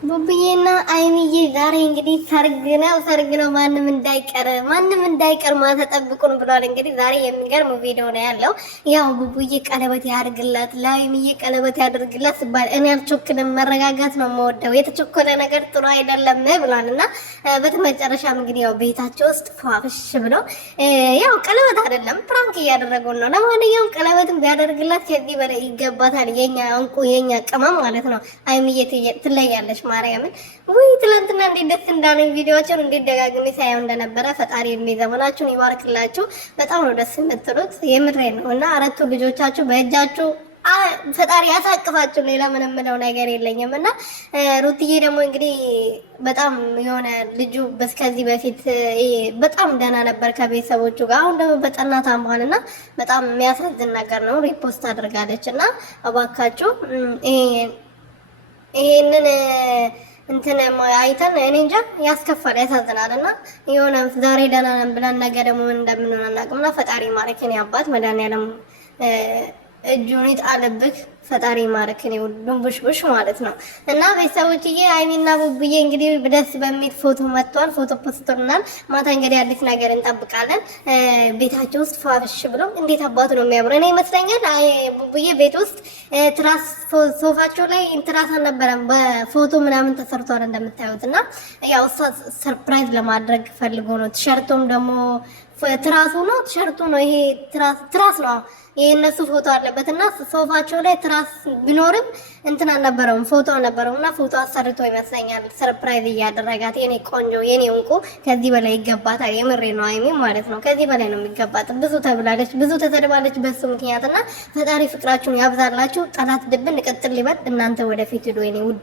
ቡቡዬና አይሚዬ ዛሬ እንግዲህ ሰርግ ነው። ማንም እንዳይቀር ማታ ጠብቁን ብሏል። እንግዲህ ዛሬ የሚገርም ቪዲዮ ነው ያለው። ያው ቡቡዬ ቀለበት ያድርግላት፣ ለአይሚዬ ቀለበት ያድርግላት ሲባል እኔ አልቾክልም፣ መረጋጋት ነው የምወደው፣ የተቸኮለ ነገር ጥሩ አይደለም ብሏል። እና በመጨረሻም እንግዲህ ያው ቤታቸው ውስጥ ፏፍሽ ብለው ያው ቀለበት አይደለም ፕራንክ እያደረጉን ነው። ለማንኛውም ቀለበትን ቢያደርግላት ከዚህ በላይ ይገባታል። የኛ እንቁ የኛ ቅመም ማለት ነው። አይሚዬ ትለያለች። ማርያምን ወይ ትላንትና እንዴት ደስ እንዳለኝ ቪዲዮዎችን እንዴት ደጋግሜ ሳየው እንደነበረ ፈጣሪ እድሜ ዘመናችሁን ይባርክላችሁ። በጣም ነው ደስ የምትሉት፣ የምሬ ነው። እና አራቱ ልጆቻችሁ በእጃችሁ ፈጣሪ ያሳቅፋችሁ። ሌላ ምንም ምለው ነገር የለኝም። እና ሩትዬ ደግሞ እንግዲህ በጣም የሆነ ልጁ ከዚህ በፊት በጣም ደህና ነበር ከቤተሰቦቹ ጋር፣ አሁን ደግሞ በጠና ታሟል እና በጣም የሚያሳዝን ነገር ነው። ሪፖስት አድርጋለች እና እባካችሁ ይሄንን እንትን አይተን እኔ እንጃ ያስከፋል፣ ያሳዝናል። እና የሆነ ዛሬ ደህና ነን ብለን ነገ ደግሞ ምን እንደምንሆን አናውቅም። እና ፈጣሪ ማረክን ያባት መድኃኒዓለም እጁን ይጣልብህ፣ ፈጣሪ ማረክን ዱንቡሽቡሽ ማለት ነው። እና ቤተሰቦችዬ አይሚና ቡቡዬ እንግዲህ ደስ በሚል ፎቶ መጥቷል። ፎቶ ፖስቶናል። ማታ እንግዲህ አዲስ ነገር እንጠብቃለን። ቤታቸው ውስጥ ፋብሽ ብሎ እንዴት አባቱ ነው የሚያምሩ። እኔ ይመስለኛል ቡቡዬ ቤት ውስጥ ትራስ ሶፋቸው ላይ ትራስ አልነበረም፣ በፎቶ ምናምን ተሰርቷል እንደምታዩት። እና ያው እሷ ሰርፕራይዝ ለማድረግ ፈልጎ ነው። ቲሸርቱም ደግሞ ትራሱ ነው፣ ቲሸርቱ ነው። ይሄ ትራስ ነው። ይሄ እነሱ ፎቶ አለበት እና ሶፋቸው ላይ ትራስ ቢኖርም እንትን አልነበረውም፣ ፎቶ አልነበረውም። እና ፎቶ አሰርቶ ይመስለኛል ሰርፕራይዝ እያደረጋት። የኔ ቆንጆ የኔ እንቁ ከዚህ በላይ ይገባታል። የምሬ ነው አይሚ ማለት ነው። ከዚህ በላይ ነው የሚገባት። ብዙ ተብላለች፣ ብዙ ተሰድባለች በሱ ምክንያት። እና ፈጣሪ ፍቅራችሁን ያብዛላችሁ። ጠላት ድብን ቅጥል ሊበል። እናንተ ወደፊት ሂዱ የኔ ውድ